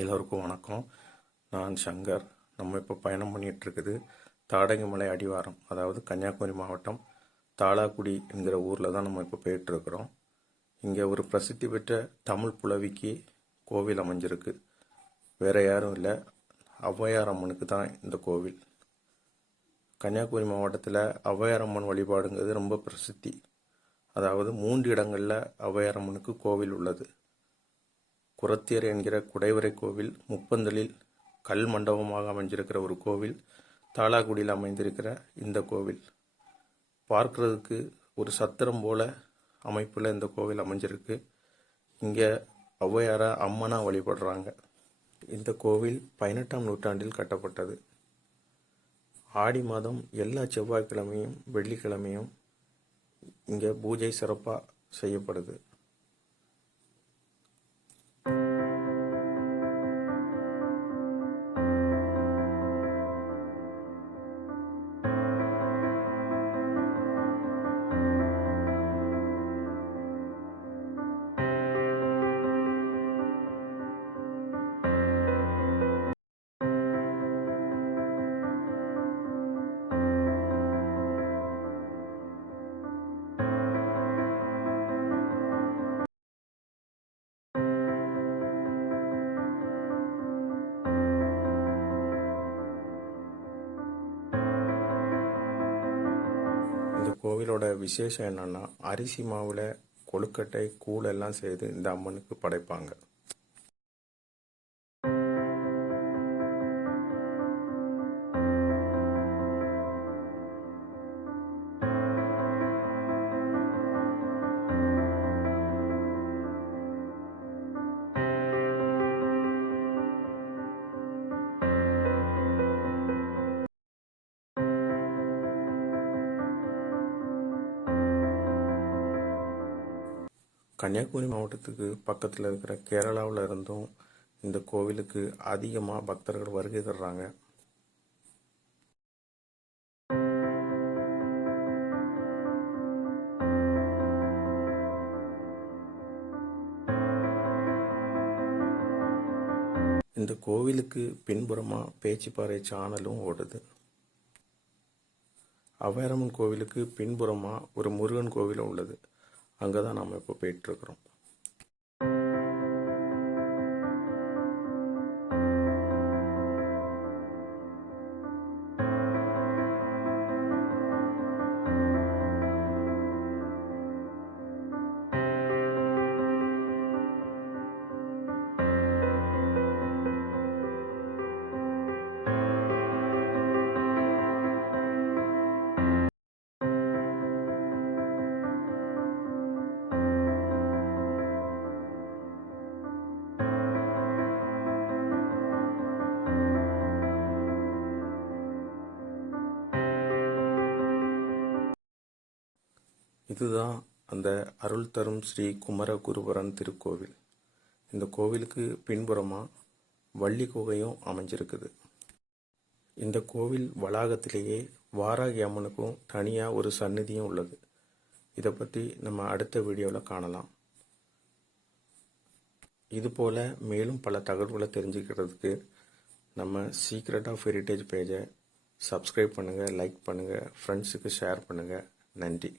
எல்லோருக்கும் வணக்கம். நான் சங்கர். நம்ம இப்போ பயணம் பண்ணிகிட்ருக்குது தாடகிமலை அடிவாரம் அதாவது கன்னியாகுமரி மாவட்டம் தாளாக்குடி என்கிற ஊரில் தான் நம்ம இப்போ போயிட்டுருக்குறோம் இங்கே ஒரு பிரசித்தி பெற்ற தமிழ் புலவிக்கு கோவில் அமைஞ்சிருக்கு. வேறு யாரும் இல்லை. ஔவையார் அம்மனுக்கு தான் இந்த கோவில். கன்னியாகுமரி மாவட்டத்தில் ஔவையார் அம்மன் வழிபாடுங்கிறது ரொம்ப பிரசித்தி. அதாவது மூன்று இடங்களில் ஔவையார் அம்மனுக்கு கோவில் உள்ளது. குரத்தியர் என்கிற குடைவரை கோவில் முப்பந்தலில் கல் மண்டபமாக அமைஞ்சிருக்கிற ஒரு கோவில் தாளாகுடியில் அமைந்திருக்கிற இந்த கோவில். பார்க்கறதுக்கு ஒரு சத்திரம் போல அமைப்பில் இந்த கோவில் அமைஞ்சிருக்கு. இங்கே ஔவையாரை அம்மனாக வழிபடுறாங்க. இந்த கோவில் பதினெட்டாம் நூற்றாண்டில் கட்டப்பட்டது. ஆடி மாதம் எல்லா செவ்வாய்க்கிழமையும் வெள்ளிக்கிழமையும் இங்கே பூஜை சிறப்பாக செய்யப்படுது. கோவிலோட விசேஷம் என்னென்னா அரிசி மாவில் கொழுக்கட்டை கூழெல்லாம் செய்து இந்த அம்மனுக்கு படைப்பாங்க. கன்னியாகுமரி மாவட்டத்துக்கு பக்கத்தில் இருக்கிற கேரளாவில் இருந்தும் இந்த கோவிலுக்கு அதிகமாக பக்தர்கள் வருகை தர்றாங்க. இந்த கோவிலுக்கு பின்புறமாக பேச்சுப்பாறை சானலும் ஓடுது. அவ்வையாரம்மன் கோவிலுக்கு பின்புறமாக ஒரு முருகன் கோவிலும் உள்ளது. அங்கே தான் நாம் இப்போ போயிட்டுருக்குறோம் இதுதான் அந்த அருள் தரும் ஸ்ரீ குமரகுருபரன் திருக்கோவில். இந்த கோவிலுக்கு பின்புறமாக வள்ளி குகையும் அமைஞ்சிருக்குது. இந்த கோவில் வளாகத்திலேயே வாராகி அம்மனுக்கும் தனியாக ஒரு சந்நிதியும் உள்ளது. இதை பற்றி நம்ம அடுத்த வீடியோவில் காணலாம். இது போல் மேலும் பல தகவல்களை தெரிஞ்சுக்கிறதுக்கு நம்ம சீக்ரெட் ஆஃப் ஹெரிட்டேஜ் பேஜை சப்ஸ்கிரைப் பண்ணுங்கள் லைக் பண்ணுங்கள் ஃப்ரெண்ட்ஸுக்கு ஷேர் பண்ணுங்கள் நன்றி.